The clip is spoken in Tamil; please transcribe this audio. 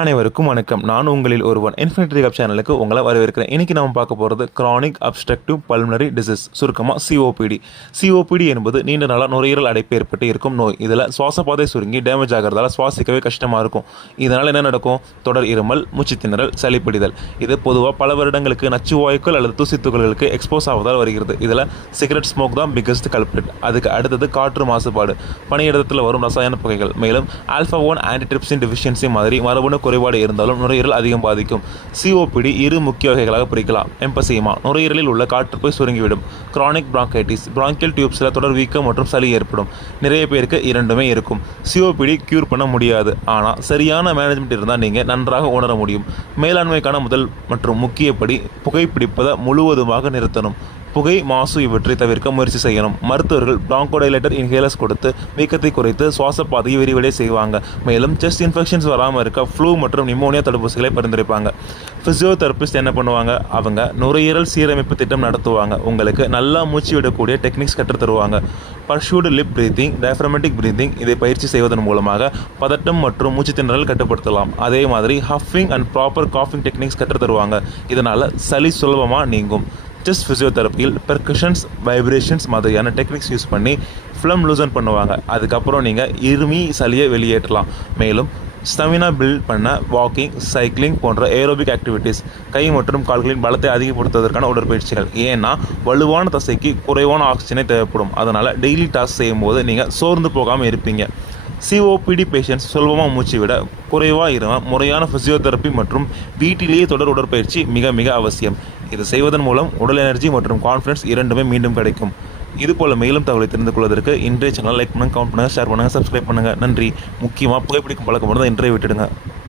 அனைவருக்கும் வணக்கம். நான் உங்களில் ஒருவன். இன்ஃபினிட்டி ரெகாப் சேனலுக்கு உங்களை வரவேற்கிறேன். இன்னைக்கு நம்ம பார்க்க போகிறது கிரானிக் அப்ஸ்ட்ரக்டிவ் பல்மனரி டிசீஸ், சுருக்கமாக சிஓபிடி. சிஓபிடி என்பது நீண்ட நாளாக நுரையீரல் அடைப்பு ஏற்பட்டு இருக்கும் நோய். இதில் சுவாசப்பாதை சுருங்கி டேமேஜ் ஆகிறதால சுவாசிக்கவே கஷ்டமாக இருக்கும். இதனால் என்ன நடக்கும்? தொடர் இருமல், மூச்சு திணறல், சளிப்பிடிதல். இது பொதுவாக பல வருடங்களுக்கு நச்சு வாயுக்கள் அல்லது தூசி துகள்களுக்கு எக்ஸ்போஸ் ஆவதால் வருகிறது. இதில் சிகரெட் ஸ்மோக் தான் பிக்கஸ்ட் கல்பிரிட். அதுக்கு அடுத்தது காற்று மாசுபாடு, பணியிடத்தில் வரும் ரசாயன புகைகள். மேலும் ஆல்ஃபா-1 ஆன்டிட்ரிப்சின் டெஃபிஷியன்சி மாதிரி மரபணு குறைபாடு இருந்தாலும் நுரையீரல் அதிகம் பாதிக்கும். சிஓபிடி இரு முக்கிய வகைகளாக பிரிக்கலாம். எம்பசீமா, நுரையீரலில் உள்ள காற்று போய் சுருங்கிவிடும். கிரானிக் பிராங்கைட்டிஸ், பிராங்கியல் டியூப்ஸில் தொடர் வீக்கம் மற்றும் சளி ஏற்படும். நிறைய பேருக்கு இரண்டுமே இருக்கும். சிஓபிடி கியூர் பண்ண முடியாது, ஆனால் சரியான மேனேஜ்மெண்ட் இருந்தால் நீங்கள் நன்றாக உணர முடியும். மேலாண்மைக்கான முதல் மற்றும் முக்கியப்படி புகைப்பிடிப்பதை முழுவதுமாக நிறுத்தணும். புகை, மாசு இவற்றை தவிர்க்க முயற்சி செய்யணும். மருத்துவர்கள் பிராங்கோடைலேட்டர் இன்ஹேலர்ஸ் கொடுத்து வீக்கத்தை குறைத்து சுவாச பாதையை விரிவடை செய்வாங்க. மேலும் செஸ்ட் இன்ஃபெக்ஷன்ஸ் வராமல் இருக்க ஃப்ளூ மற்றும் நிமோனியா தடுப்பூசிகளை பரிந்துரைப்பாங்க. ஃபிசியோதெரபிஸ்ட் என்ன பண்ணுவாங்க? அவங்க நுரையீரல் சீரமைப்பு திட்டம் நடத்துவாங்க. உங்களுக்கு நல்லா மூச்சு விடக்கூடிய டெக்னிக்ஸ் கற்றுத் தருவாங்க. பர்ஷூடு லிப் பிரீத்திங், டயஃப்ரமேட்டிக் பிரீத்திங், இதை பயிற்சி செய்வதன் மூலமாக பதட்டம் மற்றும் மூச்சு திணறல் கட்டுப்படுத்தலாம். அதே மாதிரி ஹஃபிங் அண்ட் ப்ராப்பர் காஃபிங் டெக்னிக்ஸ் கற்றுத் தருவாங்க. இதனால் சளி சுலபமாக நீங்கும். செஸ்ட் ஃபிசியோதெரப்பியில் பெர்கஷன்ஸ், வைப்ரேஷன்ஸ் மாதிரியான டெக்னிக்ஸ் யூஸ் பண்ணி ஃப்ளம் லூசன் பண்ணுவாங்க. அதுக்கப்புறம் நீங்கள் இருமி சளியை வெளியேற்றலாம். மேலும் ஸ்டமினா பில்ட் பண்ண வாக்கிங், சைக்கிளிங் போன்ற ஏரோபிக் ஆக்டிவிட்டீஸ், கை மற்றும் கால்களின் பலத்தை அதிகப்படுத்துவதற்கான உடற்பயிற்சிகள். ஏன்னா வலுவான தசைக்கு குறைவான ஆக்சிஜனை தேவைப்படும். அதனால் டெய்லி டாஸ்க் செய்யும்போது நீங்கள் சோர்ந்து போகாமல் இருப்பீங்க. சிஓபிடி பேஷண்ட்ஸ் சுலபமாக மூச்சு விட, குறைவாக இருமல், முறையான ஃபிசியோதெரப்பி மற்றும் வீட்டிலேயே தொடர் உடற்பயிற்சி மிக மிக அவசியம். இது செய்வதன் மூலம் உடல் எனர்ஜி மற்றும் கான்ஃபிடன்ஸ் இரண்டுமே மீண்டும் கிடைக்கும். இதுபோல் மேலும் தகவலை தெரிந்து கொள்வதற்கு இன்றைய சேனல் லைக் பண்ணுங்கள், கமெண்ட் பண்ணுங்கள், ஷேர் பண்ணுங்கள், சப்ஸ்கிரைப் பண்ணுங்கள். நன்றி. முக்கியமாக புகைப்பிடிக்கும் பழக்கம் இருந்தால் இன்றைய விட்டுடுங்க.